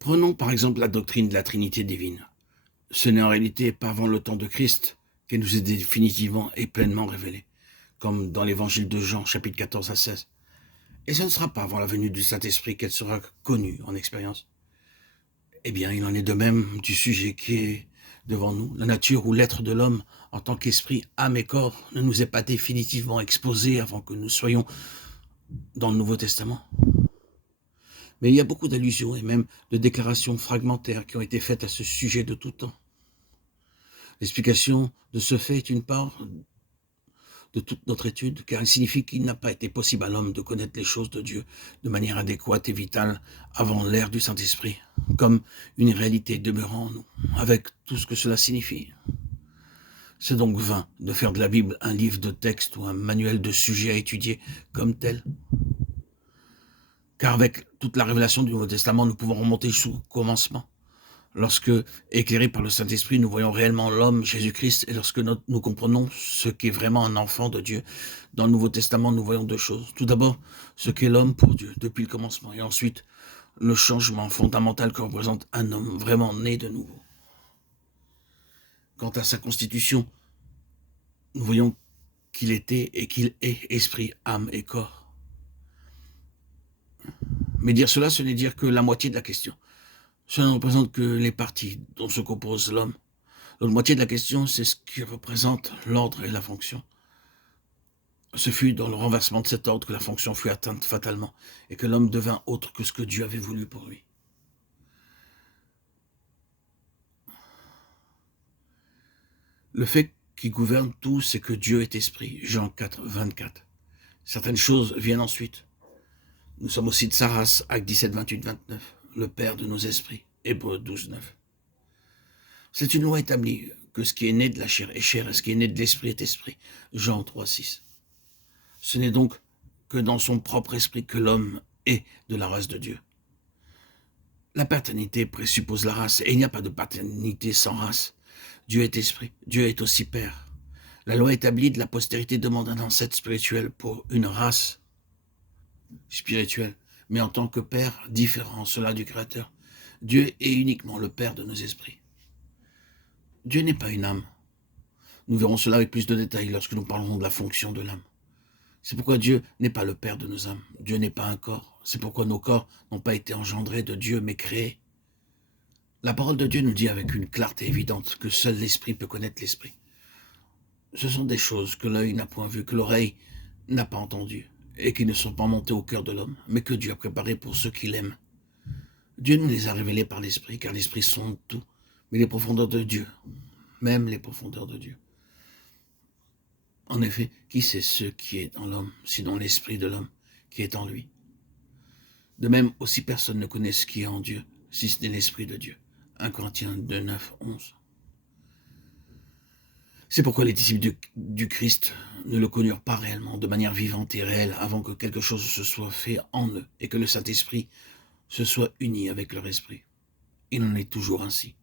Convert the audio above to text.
Prenons par exemple la doctrine de la Trinité divine. Ce n'est en réalité pas avant le temps de Christ qu'elle nous est définitivement et pleinement révélée, comme dans l'évangile de Jean, chapitre 14 à 16. Et ce ne sera pas avant la venue du Saint-Esprit qu'elle sera connue en expérience. Eh bien, il en est de même du sujet qui est devant nous. La nature ou l'être de l'homme, en tant qu'esprit, âme et corps, ne nous est pas définitivement exposé avant que nous soyons dans le Nouveau Testament. Mais il y a beaucoup d'allusions et même de déclarations fragmentaires qui ont été faites à ce sujet de tout temps. L'explication de ce fait est une part de toute notre étude, car il signifie qu'il n'a pas été possible à l'homme de connaître les choses de Dieu de manière adéquate et vitale avant l'ère du Saint-Esprit, comme une réalité demeurant en nous, avec tout ce que cela signifie. C'est donc vain de faire de la Bible un livre de texte ou un manuel de sujets à étudier comme tel. Car avec toute la révélation du Nouveau Testament, nous pouvons remonter jusqu'au commencement. Lorsque, éclairés par le Saint-Esprit, nous voyons réellement l'homme, Jésus-Christ, et lorsque nous comprenons ce qu'est vraiment un enfant de Dieu, dans le Nouveau Testament, nous voyons deux choses. Tout d'abord, ce qu'est l'homme pour Dieu depuis le commencement, et ensuite, le changement fondamental que représente un homme vraiment né de nouveau. Quant à sa constitution, nous voyons qu'il était et qu'il est esprit, âme et corps. Mais dire cela, ce n'est dire que la moitié de la question. Cela ne représente que les parties dont se compose l'homme. L'autre moitié de la question, c'est ce qui représente l'ordre et la fonction. Ce fut dans le renversement de cet ordre que la fonction fut atteinte fatalement et que l'homme devint autre que ce que Dieu avait voulu pour lui. Le fait qui gouverne tout, c'est que Dieu est esprit. Jean 4, 24. Certaines choses viennent ensuite. Nous sommes aussi de sa race, Actes 17, 28, 29. Le Père de nos esprits, Hébreux 12, 9. C'est une loi établie que ce qui est né de la chair est chair et ce qui est né de l'esprit est esprit. Jean 3, 6. Ce n'est donc que dans son propre esprit que l'homme est de la race de Dieu. La paternité présuppose la race et il n'y a pas de paternité sans race. Dieu est esprit, Dieu est aussi père. La loi établie de la postérité demande un ancêtre spirituel pour une race spirituelle, mais en tant que père différent, cela du Créateur. Dieu est uniquement le père de nos esprits. Dieu n'est pas une âme. Nous verrons cela avec plus de détails lorsque nous parlerons de la fonction de l'âme. C'est pourquoi Dieu n'est pas le père de nos âmes. Dieu n'est pas un corps. C'est pourquoi nos corps n'ont pas été engendrés de Dieu, mais créés. La parole de Dieu nous dit avec une clarté évidente que seul l'esprit peut connaître l'esprit. Ce sont des choses que l'œil n'a point vues, que l'oreille n'a pas entendues, et qui ne sont pas montées au cœur de l'homme, mais que Dieu a préparées pour ceux qui l'aiment. Dieu nous les a révélées par l'esprit, car l'esprit sonde tout, mais les profondeurs de Dieu, même les profondeurs de Dieu. En effet, qui sait ce qui est dans l'homme, sinon l'esprit de l'homme qui est en lui? De même, aussi personne ne connaît ce qui est en Dieu, si ce n'est l'esprit de Dieu. 1 Corinthiens 2, 9, 11. C'est pourquoi les disciples du Christ ne le connurent pas réellement, de manière vivante et réelle, avant que quelque chose se soit fait en eux et que le Saint-Esprit se soit uni avec leur esprit. Il en est toujours ainsi.